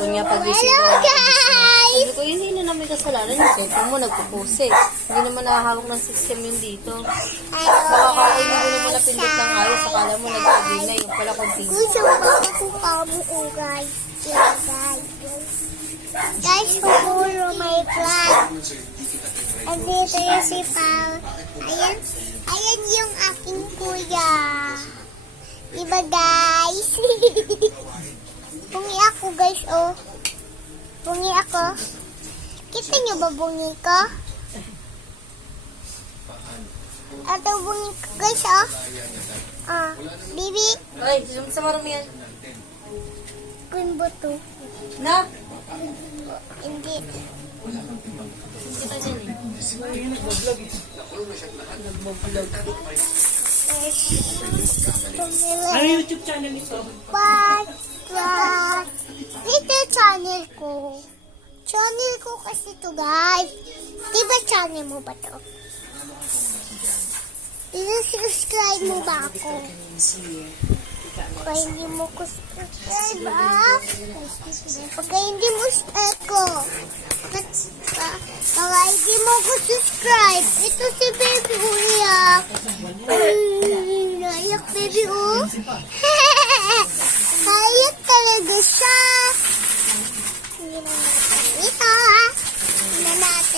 cellphone niya pag gising Hello, na. guys! Sabi ko, hindi na may kasalanan yung cellphone mo, nagpupuse. Hindi naman nakahawak ng system yun dito. Nakakain mo naman napindot ng ayos, akala mo nag-agay na, yung pala confused. Gusto mo ako kamu, guys. Yeah, guys. Guys, pupuro my plan. Andito yung si Pao. Ayan yung aking kuya. Diba, guys? Bungi ako, guys, oh. Bungi ako. Kita nyo ba bungi ko? Ito bungi ko, guys, oh. Ah, bibi. Ay, sa marami yan. Kun ba to? Na? Hindi. Kita dyan eh. Ano YouTube channel nito? Ito channel ko. Channel ko kasi to, guys. Diba channel mo ba to? Subscribe mo ba ako? Pag hindi mo ko subscribe, pag hindi mo subscribe ko, pag hindi mo ko subscribe, ito si baby uyak. Naiyak baby oh. Naiyak talaga siya. Hindi na natin ito ha. Hindi na natin.